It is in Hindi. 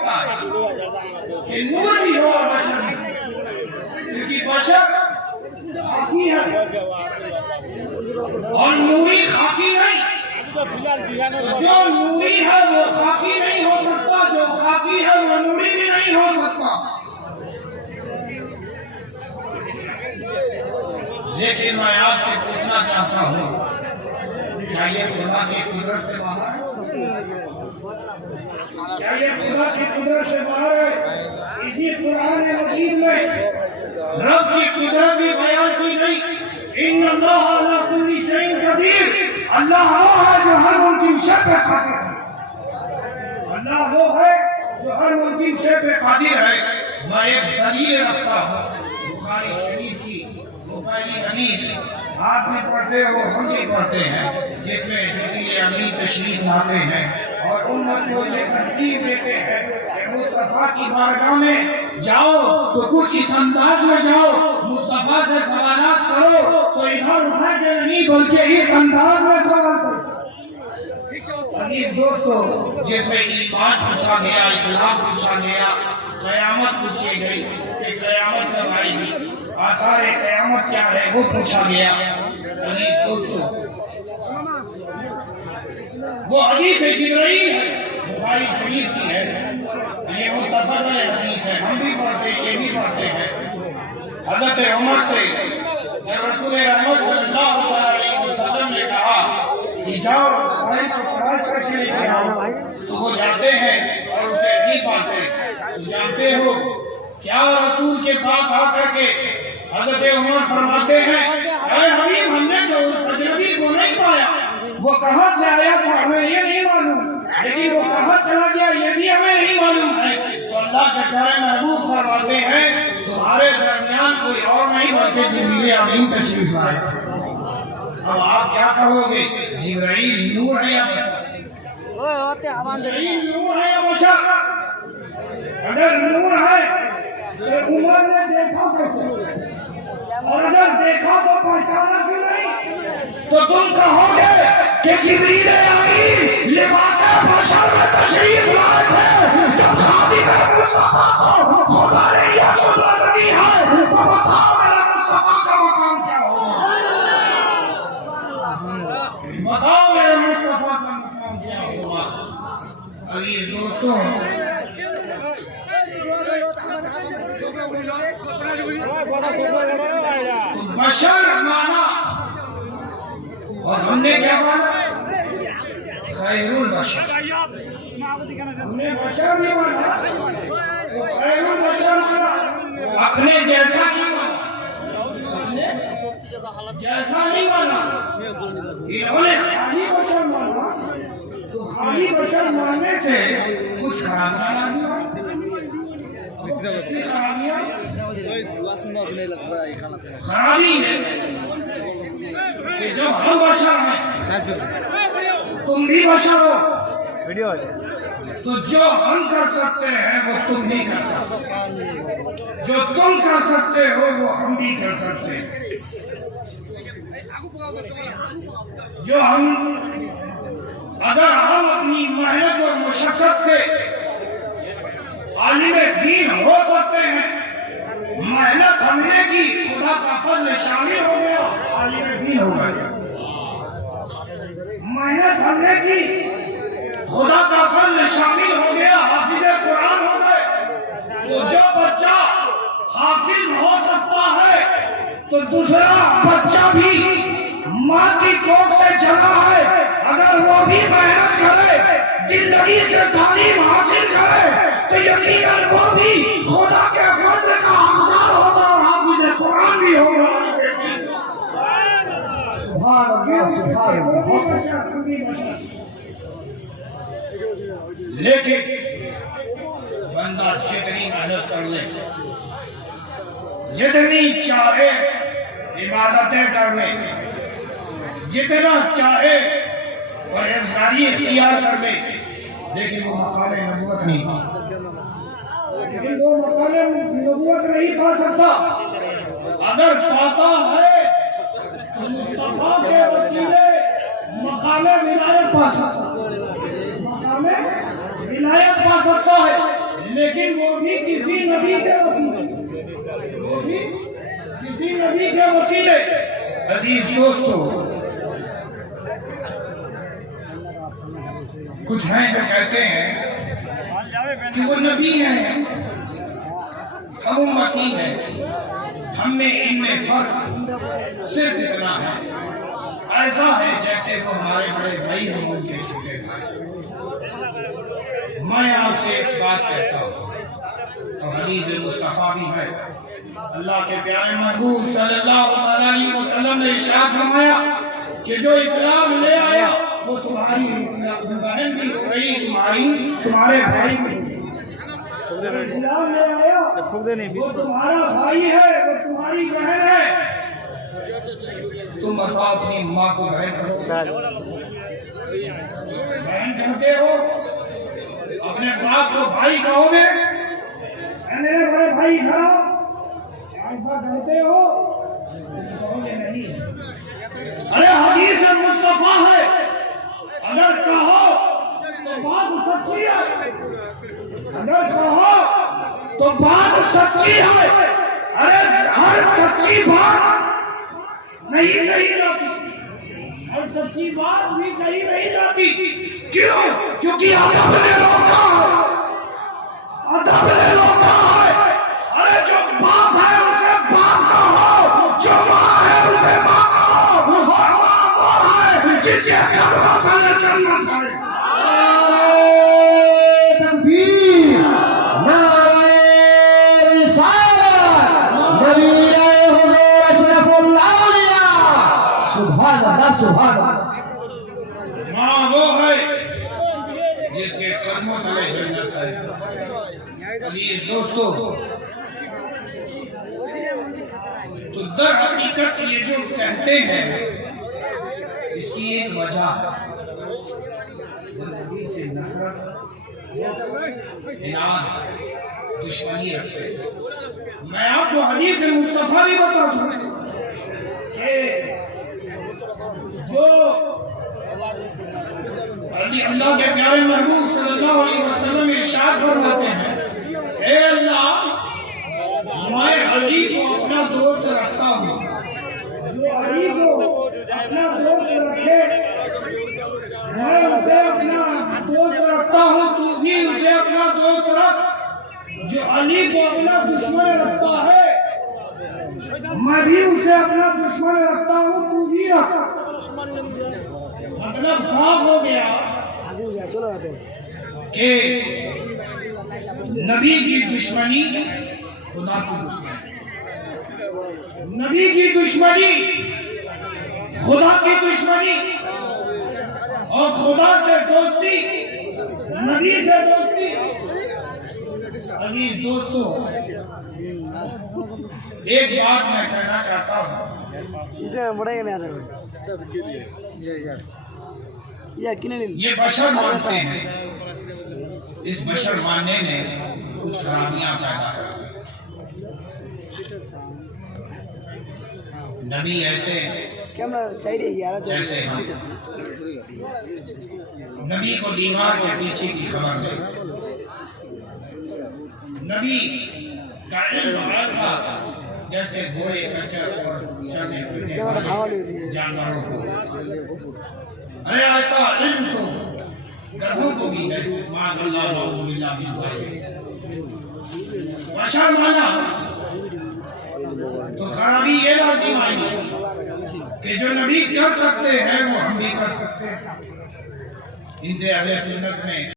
सकता है कि नूर भी हो और बशर भी, क्योंकि बशर खाकी है और नूरी खाकी नहीं। जो नूरी है वो खाकी नहीं हो सकता, जो खाकी है वो नूरी भी नहीं हो सकता। लेकिन मैं आपसे पूछना चाहता हूँ, क्या ये खुदा की कुदरत से बाहर है? क्या ये खुदा की कुदरत से बाहर है? इसी कुरान मजीद में रब की कुदरत भी बयान की गई। इन्नल्लाह अला कुल्ली शैइन कदीर, अल्लाह वो है जो हर मुमकिन शय पे कादिर है। अल्लाह वो है जो हर मुमकिन शय पे कादिर है। मैं एक दलील रखता हूँ बुखारी शरीफ की, बुखारी हदीस आप भी पढ़ते हो, हम भी पढ़ते हैं, जिसमें जिब्रील अमीन तशरीफ लाते हैं और उम्मत को ये तरतीब देते हैं कि मुस्तफा की बारगाह में जाओ तो कुछ इस अंदाज में जाओ, मुस्तफा से सवालात करो तो इधर उठा के नहीं बल्कि इस अंदाज में सवाल करो। दोस्तों, जिसमें ईमान पूछा गया, इस्लाम पूछा गया, क़यामत पूछी गई कि क़यामत कब आएगी, आसार क़यामत क्या है वो पूछा गया। दोस्तों, वो हदीस जिब्रील है, बुखारी शरीफ की है, ये मुत्तफ़क़ हदीस है, हम भी पढ़ते हैं, ये भी पढ़ते हैं। हज़रत उमर से जब रसूल रहमत सल्लल्लाहु अलैहि वसल्लम ने कहा कि जाओ साईं को तलाश करके लेके आओ, तो वो जाते हैं और उसे नहीं पाते। तो जानते हो क्या रसूल के पास आकर के हज़रत उमर फरमाते हैं, अरे हबीब, हमने तो उस अजनबी को नहीं पाया, वो कहाँ से आया था हमें ये नहीं मालूम, लेकिन वो कहाँ चला गया ये भी हमें नहीं मालूम है। तो अल्लाह के प्यारे महबूब फरमाते हैं, तुम्हारे दरमियान कोई और नहीं बल्कि जिब्रील अमीन तशरीफ लाए। अब आप क्या कहोगे, जिब्रील नूर है या बशर? जिब्रील नूर है या बशर? अगर नूर है तो उमर ने देखा कैसे, और अगर देखा तो पहचाना क्यों नहीं? तो तुम कहोगे कि जिब्रील अमीन लिबास बशर में तशरीफ लाए थे। जब शादी में मुस्तफा को खुदा ने यह कुदरत दी है, तो बताओ मेरे मुस्तफा का मकाम क्या होगा? बताओ मेरे मुस्तफा का मकाम क्या होगा? अजीज दोस्तों, बशर माना और हमने क्या माना? खैरुल बशर। हमने बशर नहीं माना तो खैरुल बशर माना। अपने जैसा नहीं माना, अपने जैसा नहीं माना, इन्होंने खाली बशर माना। तो खाली बशर मानने से कुछ खराबियां नहीं हुआ। खराबी है कि जो हम बशर हैं, तुम भी बशर हो, तो जो हम कर सकते हैं वो तुम नहीं कर सकते, जो तुम कर सकते हो वो हम भी कर सकते हैं। जो हम अगर हम अपनी मेहनत और मशक्कत से आलिम दीन हो सकते हैं, मेहनत हमने की, खुदा का फज़्ल शामिल हो गया, आलिम दीन हो गए। मेहनत हमने की, खुदा का फज़्ल शामिल हो गया, हाफिज कुरान हो गए। तो जो बच्चा हाफिज हो सकता है तो दूसरा बच्चा भी माँ की कोख से चला है, अगर वो भी मेहनत करे, जिंदगी से तालीम हासिल करे, तो यकीनन वो भी खुदा के फज़्ल का हकदार होगा और हाफिज कुरान भी होगा। लेकिन बंदा जितनी मेहनत कर ले, जितनी चाहे इबादतें कर ले, जितना चाहे परहेज़गारी इख्तियार कर ले, लेकिन वो मकाम नबूवत नहीं पा, लेकिन वो मकाम नबूवत नहीं पा सकता। अगर पाता है तो मुस्तफा के वसीले मकाम विलायत पा सकता है, मकाम विलायत पा सकता है। लेकिन वो भी किसी नबी के वसीले, वो भी किसी नबी के वसीले। अजीज दोस्तों, कुछ हैं जो कहते हैं कि वो नबी हैं, हम उम्मती हैं, हमें इनमें फर्क सिर्फ इतना है, ऐसा है जैसे वो हमारे बड़े भाई हैं उनके छोटे भाई। मैं आपसे एक बात कहता हूँ, तो हबीब मुस्तफा भी है, अल्लाह के प्यारे महबूब सल्लल्लाहु अलैहि वसल्लम ने इरशाद फरमाया कि जो इस्लाम ले आया वो तुम्हारी बहन भी हो गई, तुम्हारे भाई भी। इस्लाम ले आया वो तुम्हारा भाई है, वो तुम्हारी बहन है। तुम बताओ अपनी माँ को बहन कहते हो, अपने बाप को भाई कहोगे? मेरे बड़े भाई खड़ा ऐसा कहते हो? कहोगे नहीं। अरे हदीस मुस्तफा है, अगर कहो तो बात सच्ची है, अगर कहो तो बात सच्ची है। अरे हर सच्ची बात नहीं कही जाती, हर सच्ची बात भी कही नहीं जाती। क्यों? क्योंकि अदब ने रोका है, अदब ने रोका है। अरे जो बाप है उसे बाप कहो, जो माँ है उसे माँ कहो, और माँ वो है जिसके कदमों तले जन्नत है। तकबीर, नारे रिसालत, नबी हुजूर अशरफुल औलिया, सुभान अल्लाह, सुभान अल्लाह। माँ वो है जिसके कदमों तले जन्नत है। अजीज दोस्तों, तो दर हकीकत ये जो कहते हैं इसकी एक वजह है, से नफरत, इनाद, दुश्मनी रखते हैं। मैं आपको हदीस मुस्तफा भी बता दूं कि जो अल्लाह के प्यारे महबूब सल्लल्लाहु अलैहि वसल्लम इरशाद फरमाते हैं, हे अल्लाह, मैं अली को अपना दोस्त रखता हूँ, जो अली को अपना दोस्त रखे मैं उसे अपना दोस्त रखता हूँ, तू भी उसे अपना दोस्त रख। जो अली को अपना दुश्मन रखता है मैं भी उसे अपना दुश्मन रखता हूँ, तू भी रख। मतलब साफ हो गया कि नबी की दुश्मनी खुदा की दुश्मनी, नबी की दुश्मनी खुदा की दुश्मनी, और खुदा से दोस्ती, नबी से दोस्ती। अजीज दोस्तों, एक बात मैं कहना चाहता हूँ, ये बशर मानते हैं, इस बशर मानने ने कुछ खराबियां पैदा कर दी। नबी ऐसे जैसे हम, नबी को दीवार के पीछे की खबर नहीं, नबी का इल्म ऐसा जैसे घोड़े, खच्चर और चलने फिरने वाले जानवरों को। अरे ऐसा इल्म तो गधों को भी है। माशाअल्लाह, बशर माना तो खराबी ये लाजिम आई कि जो नबी कर सकते हैं वो हम भी कर सकते हैं। इनसे अहले सुन्नत में